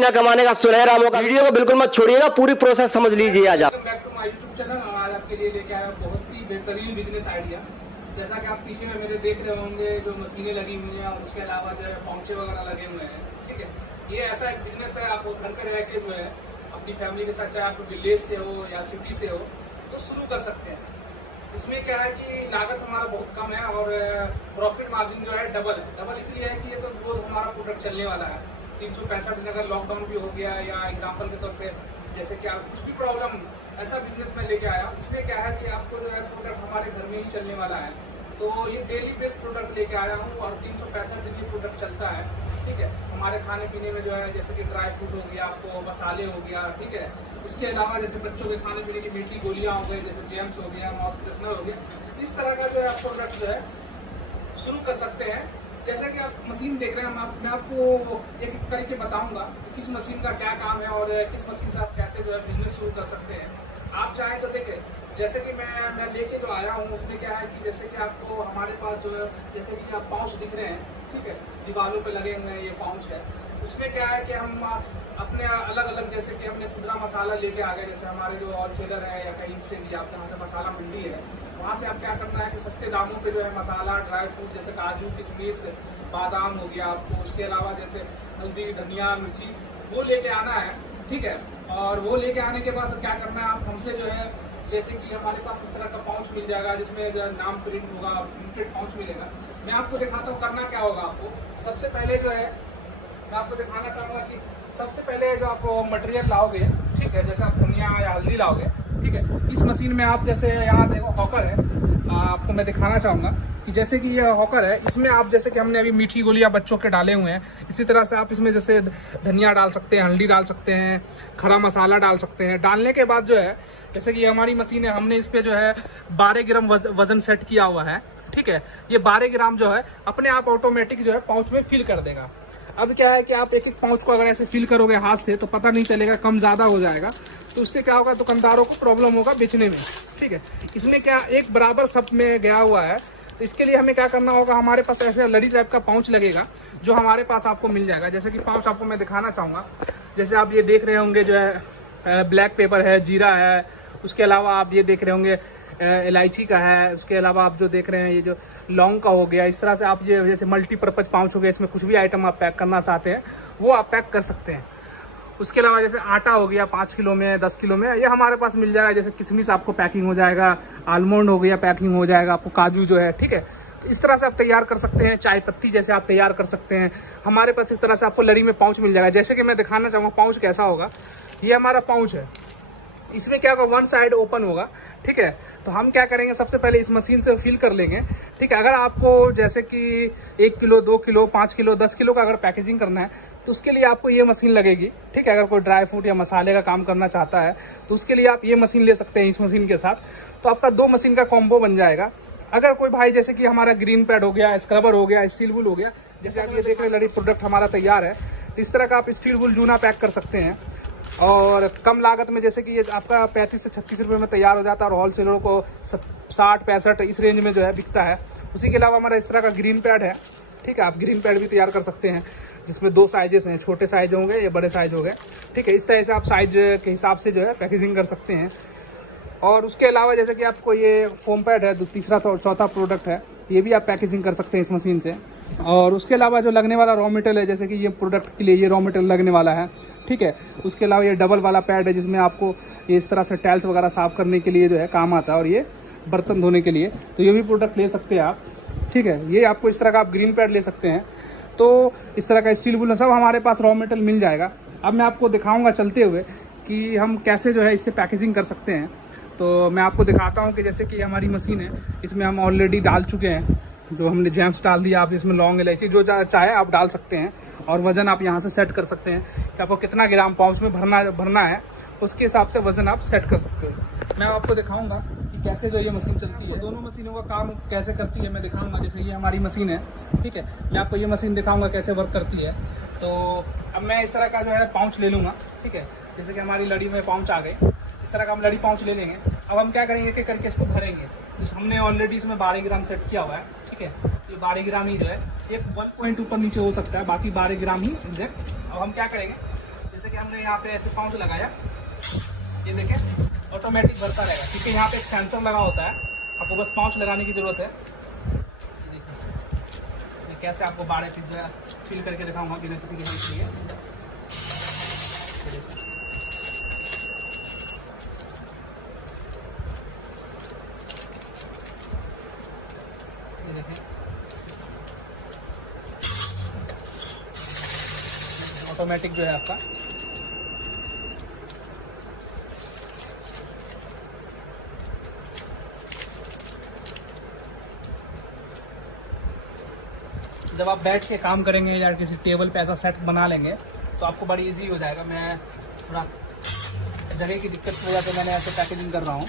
महीना कमाने का सुनहरा मौका। वीडियो को बिल्कुल मत छोड़िएगा, पूरी प्रोसेस समझ लीजिए। आज आप back to my YouTube channel. आज आपके लिए लेके आया बहुत ही बेहतरीन बिजनेस आइडिया। जैसा कि आप पीछे में मेरे देख रहे होंगे जो मशीनें लगी हुई हैं और उसके अलावा जो है पहुंचे वगैरह लगे हुए हैं। ठीक है, ये ऐसा एक बिजनेस है, आप घर पे रह के जो है अपनी फैमिली के साथ, चाहे आप विलेज से हो या सिटी से हो, तो शुरू कर सकते हैं। इसमें क्या है कि लागत हमारा बहुत कम है और प्रॉफिट मार्जिन जो है डबल है। डबल इसलिए है कि ये तो रोज हमारा प्रोडक्ट चलने वाला है 365 दिन। अगर लॉकडाउन भी हो गया या एग्जाम्पल के तौर पे जैसे कि आप कुछ भी प्रॉब्लम, ऐसा बिजनेस में लेके आया। इसमें क्या है कि आपको जो है प्रोडक्ट हमारे घर में ही चलने वाला है। तो ये डेली बेस्ड प्रोडक्ट लेके आया हूँ और 365 दिन ये प्रोडक्ट चलता है। ठीक है, हमारे खाने पीने में जो है जैसे कि ड्राई फ्रूट हो गया, आपको मसाले हो गया। ठीक है, उसके अलावा जैसे बच्चों के खाने पीने की मीठी गोलियां हो गई, जैसे जेम्स हो गया, माउथ फ्रेशनर हो गया, इस तरह का जो है प्रोडक्ट जो है शुरू कर सकते हैं। जैसे कि आप मशीन देख रहे हैं, मैं आपको एक एक करके बताऊंगा कि किस मशीन का क्या काम है और किस मशीन से आप कैसे जो है बिजनेस शुरू कर सकते हैं। आप चाहें तो देखें, जैसे कि मैं लेके जो आया हूँ उसमें क्या है कि जैसे कि आपको हमारे पास जो है जैसे कि आप पाउच दिख रहे हैं, ठीक है, दीवारों पे लगे हुए हैं, ये पाउच है। उसमें क्या है कि हम अपने अलग अलग जैसे कि हमने खुदरा मसाला लेके आ गए। जैसे हमारे जो होलसेलर है या कहीं से भी आप जहाँ से मसाला मंडी है, वहाँ से आप क्या करना है कि सस्ते दामों पे जो है मसाला, ड्राई फ्रूट जैसे काजू, किशमिश, बादाम हो गया आपको, उसके अलावा जैसे हल्दी, धनिया, मिर्ची, वो लेके आना है। ठीक है, और वो लेके आने के बाद क्या करना है, आप हमसे जो है जैसे कि हमारे पास इस तरह का पाउच मिल जाएगा जिसमें जो नाम प्रिंट होगा, प्रिंटेड पाउच मिलेगा। मैं आपको दिखाता हूँ करना क्या होगा। आपको सबसे पहले जो है मैं आपको दिखाना चाहूंगा कि सबसे पहले जो आप मटेरियल लाओगे, ठीक है, जैसे आप धनिया या हल्दी लाओगे, ठीक है, इस मशीन में आप जैसे यहाँ देखो हॉकर है, आपको मैं दिखाना चाहूंगा कि जैसे कि ये हॉकर है, इसमें आप जैसे कि हमने अभी मीठी गोलियां बच्चों के डाले हुए हैं, इसी तरह से आप इसमें जैसे धनिया डाल सकते हैं, हल्दी डाल सकते हैं, खड़ा मसाला डाल सकते हैं। डालने के बाद जो है जैसे कि हमारी मशीन है, हमने इस पे जो है 12 ग्राम वजन सेट किया हुआ है। ठीक है, ये 12 ग्राम जो है अपने आप ऑटोमेटिक जो है पाउच में फिल कर देगा। अब क्या है कि आप एक एक पाउच को अगर ऐसे फिल करोगे हाथ से तो पता नहीं चलेगा, कम ज्यादा हो जाएगा, तो उससे क्या होगा, दुकानदारों को प्रॉब्लम होगा बेचने में। ठीक है, इसमें क्या एक बराबर सब में गया हुआ है, तो इसके लिए हमें क्या करना होगा, हमारे पास ऐसे लड़ी टाइप का पाउच लगेगा जो हमारे पास आपको मिल जाएगा। जैसे कि पाउच आपको मैं दिखाना चाहूंगा, जैसे आप ये देख रहे होंगे जो है ब्लैक पेपर है, जीरा है, उसके अलावा आप ये देख रहे होंगे इलायची का है, उसके अलावा आप जो देख रहे हैं ये जो लौंग का हो गया। इस तरह से आप ये जैसे मल्टीपर्पज पाउच हो गया, इसमें कुछ भी आइटम आप पैक करना चाहते हैं वो आप पैक कर सकते हैं। उसके अलावा जैसे आटा हो गया 5 किलो में, 10 किलो में, ये हमारे पास मिल जाएगा। जैसे किशमिश आपको पैकिंग हो जाएगा, आलमंड हो गया पैकिंग हो जाएगा, आपको काजू जो है। ठीक है, तो इस तरह से आप तैयार कर सकते हैं। चाय पत्ती जैसे आप तैयार कर सकते हैं, हमारे पास इस तरह से आपको लड़ी में पाउच मिल जाएगा। जैसे कि मैं दिखाना चाहूँगा पाउच कैसा होगा। ये हमारा पाउच है, इसमें क्या होगा, वन साइड ओपन होगा। ठीक है, तो हम क्या करेंगे, सबसे पहले इस मशीन से फिल कर लेंगे। ठीक है, अगर आपको जैसे कि 1 किलो, 2 किलो, 5 किलो, 10 किलो का अगर पैकेजिंग करना है तो उसके लिए आपको ये मशीन लगेगी। ठीक है, अगर कोई ड्राई फ्रूट या मसाले का काम करना चाहता है तो उसके लिए आप ये मशीन ले सकते हैं इस मशीन के साथ। तो आपका 2 मशीन का कॉम्बो बन जाएगा। अगर कोई भाई जैसे कि हमारा ग्रीन पैड हो गया, स्क्रबर हो गया, स्टील वूल हो गया, जैसे आप ये देख रहे हैं लड़ी प्रोडक्ट हमारा तैयार है, तो इस तरह का आप स्टील वूल जूना पैक कर सकते हैं और कम लागत में। जैसे कि ये आपका 35 से 36 रुपये में तैयार हो जाता है और होलसेलरों को 60-65 इस रेंज में जो है बिकता है। उसी के अलावा हमारा इस तरह का ग्रीन पैड है। ठीक है, आप ग्रीन पैड भी तैयार कर सकते हैं जिसमें 2 साइजेस हैं, छोटे साइज होंगे या बड़े साइज हो गए। ठीक है, इस तरह से आप साइज के हिसाब से जो है पैकेजिंग कर सकते हैं। और उसके अलावा जैसे कि आपको ये फोम पैड है, तीसरा चौथा प्रोडक्ट है, ये भी आप पैकेजिंग कर सकते हैं इस मशीन से। और उसके अलावा जो लगने वाला रॉ मटेरियल है, जैसे कि ये प्रोडक्ट के लिए ये रॉ मटेरियल लगने वाला है। ठीक है, उसके अलावा ये डबल वाला पैड है जिसमें आपको ये इस तरह से टाइल्स वगैरह साफ करने के लिए जो है काम आता है, और ये बर्तन धोने के लिए, तो ये भी प्रोडक्ट ले सकते हैं आप। ठीक है, ये आपको इस तरह का आप ग्रीन पैड ले सकते हैं। तो इस तरह का स्टील वूल सब हमारे पास रॉ मटेरियल मिल जाएगा। अब मैं आपको दिखाऊंगा चलते हुए कि हम कैसे जो है इससे पैकेजिंग कर सकते हैं। तो मैं आपको दिखाता हूँ कि जैसे कि हमारी मशीन है, इसमें हम ऑलरेडी डाल चुके हैं, जो हमने जैम्स डाल दिया। आप इसमें लौंग, इलायची जो चाहे आप डाल सकते हैं और वजन आप यहाँ से सेट कर सकते हैं कि आपको कितना ग्राम पाउच में भरना है, उसके हिसाब से वजन आप सेट कर सकते हैं। मैं आपको दिखाऊंगा कि कैसे जो ये मशीन चलती है, दोनों मशीनों का काम कैसे करती है मैं दिखाऊंगा। जैसे ये हमारी मशीन है, ठीक है, मैं आपको ये मशीन दिखाऊंगा कैसे वर्क करती है। तो अब मैं इस तरह का जो है पाउच ले लूँगा। ठीक है, जैसे कि हमारी लड़ी में पाउच आ गए, इस तरह का हम लड़ी पाउच ले लेंगे। अब हम क्या करेंगे कि करके इसको भरेंगे। तो हमने ऑलरेडी इसमें 12 ग्राम सेट किया हुआ है। ठीक है, ये 12 ग्राम ही जो है, ये 1 पॉइंट ऊपर नीचे हो सकता है, बाकी 12 ग्राम ही एग्जैक्ट। अब हम क्या करेंगे, जैसे कि हमने यहाँ पे ऐसे पाउंड लगाया, ये देखें ऑटोमेटिक भरता रहेगा, क्योंकि यहाँ पे एक सेंसर लगा होता है, आपको बस पाउच लगाने की ज़रूरत है। ये देखिए, ये कैसे आपको 12 पीस जो है फिल करके दिखाऊंगा बिना किसी की हेल्प लिए। ये देखिए ऑटोमेटिक जो है आपका। जब आप बैठ के काम करेंगे या किसी टेबल पे ऐसा सेट बना लेंगे तो आपको बड़ी इजी हो जाएगा। मैं थोड़ा जगह की दिक्कत की वजह से मैंने ऐसे पैकेजिंग कर रहा हूँ,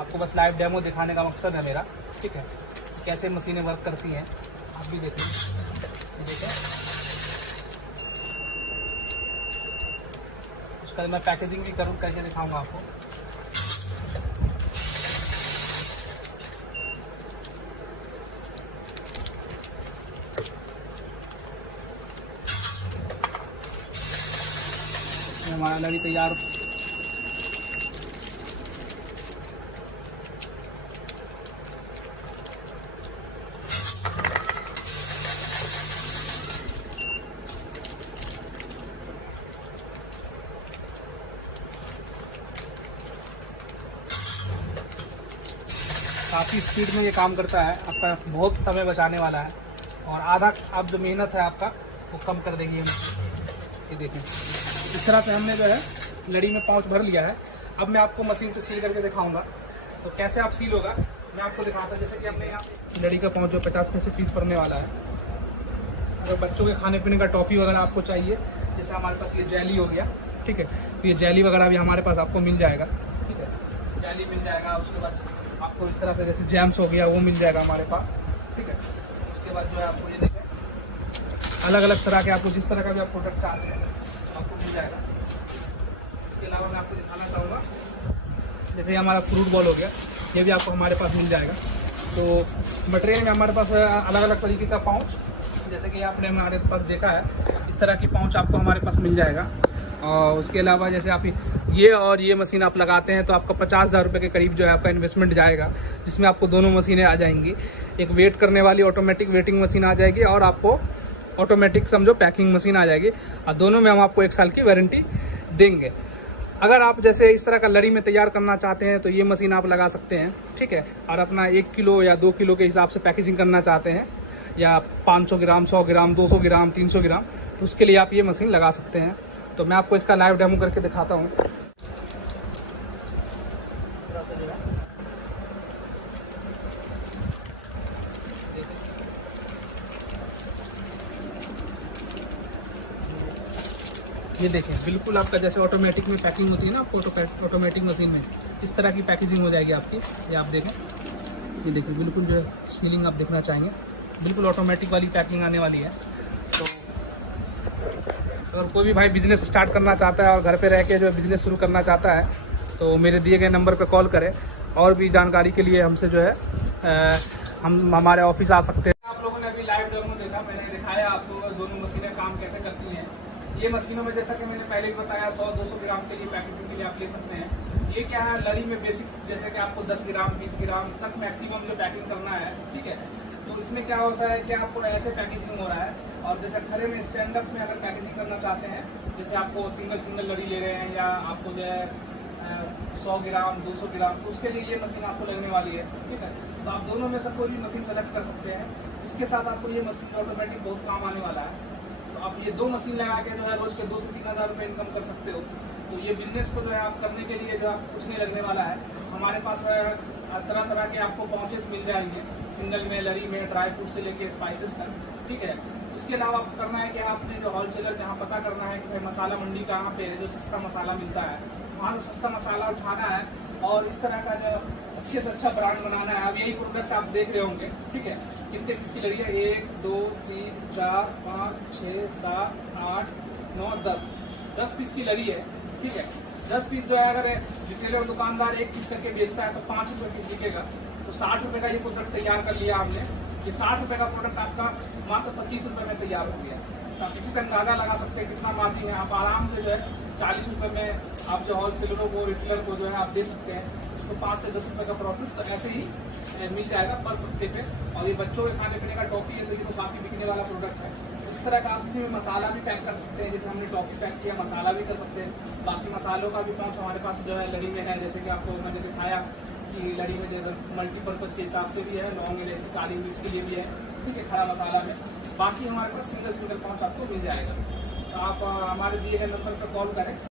आपको बस लाइव डेमो दिखाने का मकसद है मेरा, ठीक है। कैसे मशीनें वर्क करती हैं आप भी देखिए। ये देखें, उसका मैं पैकेजिंग भी करूँ करके दिखाऊँगा आपको। हमारा लड़ी तैयार। काफ़ी स्पीड में ये काम करता है, आपका बहुत समय बचाने वाला है और आधा आप जो मेहनत है आपका वो कम कर देगी। ये देखिए इस तरह से हमने जो है लड़ी में पाउच भर लिया है। अब मैं आपको मशीन से सील करके दिखाऊंगा तो कैसे आप सील होगा मैं आपको दिखाता। जैसे कि हमने यहाँ लड़ी का पाउच जो 50 पैसे पीस पड़ने वाला है। अगर बच्चों के खाने पीने का टॉफ़ी वगैरह आपको चाहिए, जैसे हमारे पास ये जेली हो गया, ठीक है, तो ये जेली वगैरह भी हमारे पास आपको मिल जाएगा, ठीक है, जेली मिल जाएगा। उसके बाद आपको इस तरह से जैसे जैम्स हो गया वो मिल जाएगा हमारे पास, ठीक है। उसके बाद जो है आपको ये देखें अलग अलग तरह के आपको जिस तरह का भी आप प्रोडक्ट चाहते हैं आपको मिल जाएगा। इसके अलावा मैं आपको दिखाना चाहूँगा जैसे हमारा फ्रूट बॉल हो गया, ये भी आपको हमारे पास मिल जाएगा। तो मटेरियल में हमारे पास अलग अलग तरीके का पाउच, जैसे कि आपने हमारे पास देखा है इस तरह की पाउच आपको हमारे पास मिल जाएगा। और उसके अलावा जैसे आप ये और ये मशीन आप लगाते हैं तो आपका 50,000 रुपये के करीब जो है आपका इन्वेस्टमेंट जाएगा, जिसमें आपको दोनों मशीनें आ जाएंगी। एक वेट करने वाली ऑटोमेटिक वेटिंग मशीन आ जाएगी और आपको ऑटोमेटिक समझो पैकिंग मशीन आ जाएगी, और दोनों में हम आपको 1 साल की वारंटी देंगे। अगर आप जैसे इस तरह का लड़ी में तैयार करना चाहते हैं तो ये मशीन आप लगा सकते हैं, ठीक है। और अपना 1 किलो या 2 किलो के हिसाब से पैकेजिंग करना चाहते हैं या 500 ग्राम, 100 ग्राम, 200 ग्राम, 300 ग्राम, तो उसके लिए आप ये मशीन लगा सकते हैं। तो मैं आपको इसका लाइव डेमो करके दिखाता हूँ। ये देखें बिल्कुल आपका जैसे ऑटोमेटिक में पैकिंग होती है ना, आपको ऑटोमेटिक मशीन में इस तरह की पैकेजिंग हो जाएगी आपकी। ये आप देखें, ये देखिए बिल्कुल जो है सीलिंग आप देखना चाहेंगे, बिल्कुल ऑटोमेटिक वाली पैकिंग आने वाली है। तो अगर कोई भी भाई बिज़नेस स्टार्ट करना चाहता है और घर पे रह के जो है बिज़नेस शुरू करना चाहता है तो मेरे दिए गए नंबर पे कॉल करें। और भी जानकारी के लिए हमसे जो है हम हमारे ऑफिस आ सकते हैं। आप लोगों ने अभी लाइव डेमो देखा, मैंने दिखाया आपको दोनों मशीनें काम कैसे करती हैं। ये मशीनों में जैसा कि मैंने पहले भी बताया 100-200 ग्राम के लिए पैकेजिंग के लिए आप ले सकते हैं। ये क्या है लड़ी में बेसिक जैसे कि आपको 10 ग्राम 20 ग्राम तक मैक्सिमम जो पैकिंग करना है, ठीक है। तो इसमें क्या होता है कि आपको ऐसे पैकेजिंग हो रहा है, और जैसे खड़े में स्टैंड अप में अगर पैकेजिंग करना चाहते हैं, जैसे आपको सिंगल लड़ी ले रहे हैं या आपको जो है 100 ग्राम 200 ग्राम, तो उसके लिए ये मशीन आपको लगने वाली है, ठीक है। तो आप दोनों में से कोई भी मशीन सेलेक्ट कर सकते हैं। उसके साथ आपको ये मशीन ऑटोमेटिक बहुत काम आने वाला है। तो आप ये 2 मशीन लगा के जो है रोज के 2 से 3 हज़ार रुपये इनकम कर सकते हो। तो ये बिजनेस को जो है आप करने के लिए जो आपको कुछ नहीं लगने वाला है। हमारे पास तरह तरह के आपको पाउचेस मिल जाएंगे, सिंगल में, लड़ी में, ड्राई फ्रूट से लेके स्पाइसेस तक, ठीक है। उसके अलावा आपको करना है कि आपने जो होलसेलर जहाँ पता करना है कि भाई मसाला मंडी कहाँ पे है, जो सस्ता मसाला मिलता है वहाँ से सस्ता मसाला उठाना है और इस तरह का जो अच्छे से अच्छा ब्रांड बनाना है। अब यही प्रोडक्ट आप देख रहे होंगे, ठीक है। कितने पीस की लड़ी है? 1 2 3 4 5 6 7 8 9 10 पीस की लड़ी है, ठीक है। 10 पीस जो है अगर रिटेलर दुकानदार 1 पीस करके बेचता है तो 5 रुपये पीस बिकेगा। तो 60 रुपये का ये प्रोडक्ट तैयार कर लिया हमने। ये 60 रुपये का प्रोडक्ट आपका मात्र 25 रुपये में तैयार हो गया। इसी से अंदाजा लगा सकते हैं कितना मार्जिन है। आप आराम से जो है 40 रुपये में आप जो होलसेलरों को रिटेलर को जो है आप दे सकते हैं, उसको 5 से 10 रुपये का प्रॉफिट तो ऐसे ही मिल जाएगा पर पत्ते पे। और ये बच्चों के खाने पीने का टॉफी है, तो ये तो काफ़ी बिकने वाला प्रोडक्ट है। इस तरह का आप इसी में मसाला भी पैक कर सकते हैं, जैसे हमने टॉफी पैक किया, मसाला भी कर सकते हैं। बाकी मसालों का भी पाउच हमारे पास जो है लड़ी में है, जैसे कि आपको मैंने दिखाया कि लड़ी में जैसे मल्टीपर्पज़ के हिसाब से भी है, लौंग इलायची काली मिर्च के लिए भी है, ठीक है, खड़ा मसाला में। बाकी हमारे पास सिंगल पाउच आपको मिल जाएगा। तो आप हमारे दिए गए नंबर पर कॉल करें।